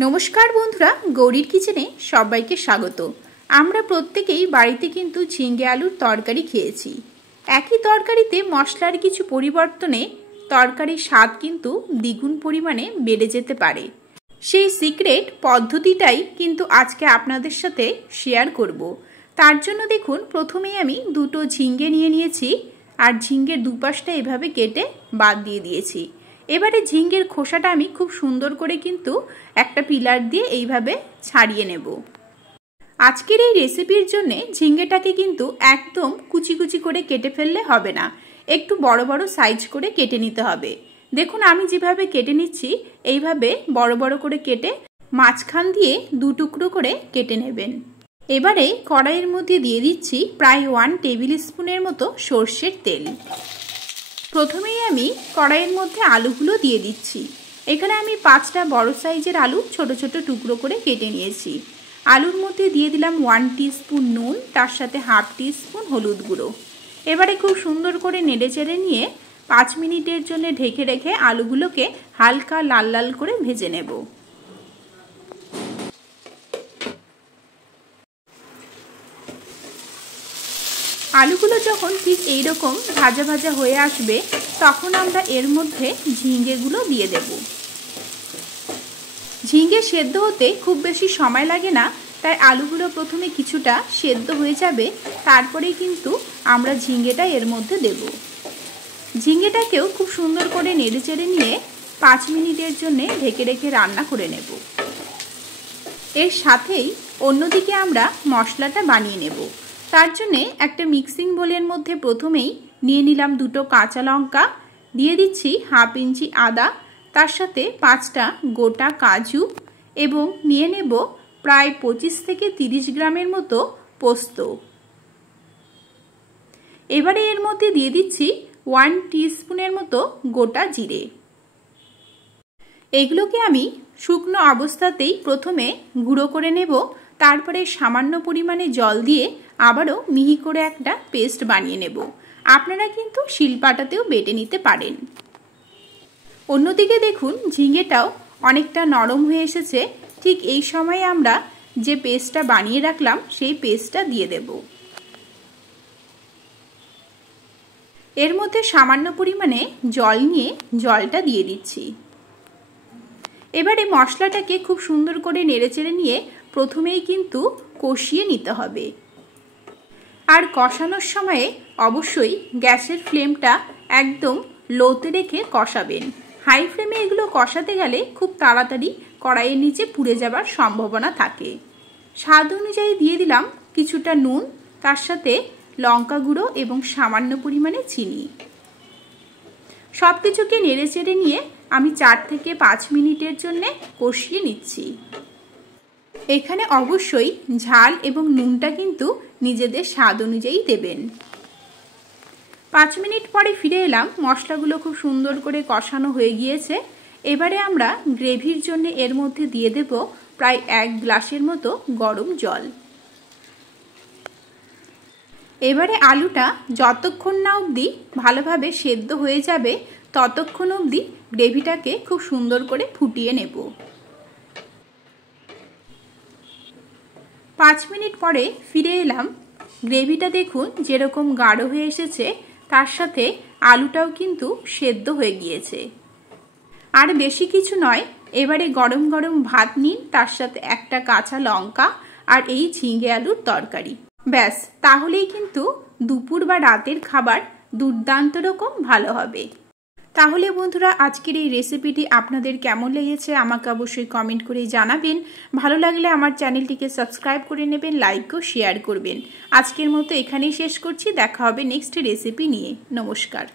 नमस्कार बंधुरा गौरीर किचेने सबाइके स्वागत। आमरा प्रत्येकेई बाड़ीते किन्तु झिंगे आलुर तरकारी खेयेछि। एकई तरकारीते मशलार किछु परिबर्तने तरकारिर स्वाद किन्तु द्विगुण परिमाणे बेड़े जेते पारे। सेई सिक्रेट पद्धतिटाई किन्तु आजके आपनादेर साथे शेयार करब। तार जोन्नो देखुन प्रथमेई आमि दुटो झिंगे निये नियेछि आर झिंगेर दुपाशटा एभाবে केटे बाद दिये दियेछि। एबारे झिंगेर खोसाटा आमि खूब सुंदर करे किन्तु एकटा पिलार दिये एइभाবে छाड़िये नेब। आजकेर एई रेसिपिर जोन्नो झिंगेटाके किन्तु एकदम कुचि कुचि करे केटे फेलले हबे ना, एकटु बड़ बड़ साइज करे केटे निते हबे। देखुन आमि जेभाবে केटे निচ্ছি এইভাবে বড় বড় করে কেটে মাঝখান দিয়ে দু টুকরো করে কেটে নেবেন। এবারে কড়াইয়ের মধ্যে দিয়ে দিচ্ছি প্রায় 1 টেবিল স্পুনের মতো সরষের তেল। প্রথমেই আমি কড়াইয়ের মধ্যে আলুগুলো দিয়ে দিচ্ছি। এখানে আমি 5টা বড় সাইজের আলু ছোট ছোট টুকরো করে কেটে নিয়েছি। আলুর মধ্যে দিয়ে দিলাম 1 টিস্পুন নুন, তার সাথে হাফ টিস্পুন হলুদ গুঁড়ো। এবারে খুব সুন্দর করে নেড়েচেড়ে নিয়ে 5 মিনিটের জন্য ঢেকে রেখে আলুগুলোকে হালকা লাল লাল করে ভেজে নেব। আলুগুলো যখন ঠিক এই রকম ভাজা ভাজা হয়ে আসবে তখন আমরা এর মধ্যে ঝিঙ্গেগুলো দিয়ে দেব। ঝিঙ্গে সেদ্ধ হতে খুব বেশি সময় লাগে না, তাই আলুগুলো প্রথমে কিছুটা সেদ্ধ হয়ে যাবে, তারপরেই কিন্তু আমরা ঝিঙ্গেটা এর মধ্যে দেব। ঝিঙ্গেটাকেও খুব সুন্দর করে নেড়েচেড়ে নিয়ে 5 মিনিটের জন্য ঢেকে রেখে রান্না করে নেব। এর সাথেই অন্যদিকে আমরা মশলাটা বানিয়ে নেব। তার জন্য একটা মিক্সিং বোলের মধ্যে প্রথমেই নিয়ে নিলাম দুটো কাঁচা লঙ্কা, দিয়ে দিচ্ছি হাফ ইঞ্চি আদা, তার সাথে 5টা গোটা কাজু এবং নিয়ে নেব প্রায় 25 থেকে 30 গ্রামের মতো পোস্ত। এবারে এর মধ্যে দিয়ে দিচ্ছি 1 টিস্পুনের মতো গোটা জিরে। এগুলোকে আমি শুকনো অবস্থাতেই প্রথমে গুঁড়ো করে নেব, তারপরে সামান্য পরিমাণে জল দিয়ে আবারও মিহি করে একটা পেস্ট বানিয়ে নেব। আপনারা কিন্তু শিলপাটাতেও বেটে নিতে পারেন। অন্যদিকে দেখুন ঝিঙ্গেটাও অনেকটা নরম হয়ে এসেছে। ঠিক এই সময় আমরা যে পেস্টটা বানিয়ে রাখলাম সেই পেস্টটা দিয়ে দেব। এর মধ্যে সামান্য পরিমাণে জল নিয়ে জলটা দিয়ে দিচ্ছি। এবারে মশলাটাকে খুব সুন্দর করে নেড়েচেড়ে নিয়ে প্রথমেই কিন্তু কষিয়ে নিতে হবে। আর কষানোর সময়ে অবশ্যই গ্যাসের ফ্লেমটা একদম লোতে রেখে কষাবেন। হাই ফ্লেমে এগুলো কষাতে গেলে খুব তাড়াতাড়ি কড়াইয়ের নিচে পুড়ে যাবার সম্ভাবনা থাকে। স্বাদ অনুযায়ী দিয়ে দিলাম কিছুটা নুন, তার সাথে লঙ্কা গুঁড়ো এবং সামান্য পরিমাণে চিনি। সব কিছুকে নেড়েচেড়ে নিয়ে আমি 4 থেকে 5 মিনিটের জন্য কষিয়ে নিচ্ছি। এখানে অবশ্যই ঝাল এবং নুনটা কিন্তু নিজেদের স্বাদ অনুযায়ী দেবেন। 5 মিনিট পরে ফিরে এলাম। মশলাগুলো খুব সুন্দর করে কষানো হয়ে গিয়েছে। এবারে আমরা গ্রেভির জন্য এর মধ্যে দিয়ে দেব প্রায় 1 গ্লাসের মতো গরম জল। এবারে আলুটা যতক্ষণ না অবধি ভালোভাবে সেদ্ধ হয়ে যাবে ততক্ষণ অবধি গ্রেভিটাকে খুব সুন্দর করে ফুটিয়ে নেব। 5 মিনিট পরে ফিরে এলাম। গ্রেভিটা দেখুন যেরকম গাঢ় হয়ে এসেছে, তার সাথে আলুটাও কিন্তু সেদ্ধ হয়ে গিয়েছে। আর বেশি কিছু নয়, এবারে গরম গরম ভাত নিন, তার সাথে একটা কাঁচা লঙ্কা আর এই ঝিঙ্গে আলুর তরকারি। ব্যাস, তাহলেই কিন্তু দুপুর বা রাতের খাবার দুর্দান্ত রকম ভালো হবে। তাহলে বন্ধুরা আজকের এই রেসিপিটি আপনাদের কেমন লেগেছে আমাকে অবশ্যই কমেন্ট করে জানাবেন। ভালো লাগলে আমার চ্যানেলটিকে সাবস্ক্রাইব করে নেবেন, লাইক ও শেয়ার করবেন। আজকের মতো এখানেই শেষ করছি। দেখা হবে নেক্সট রেসিপি নিয়ে। নমস্কার।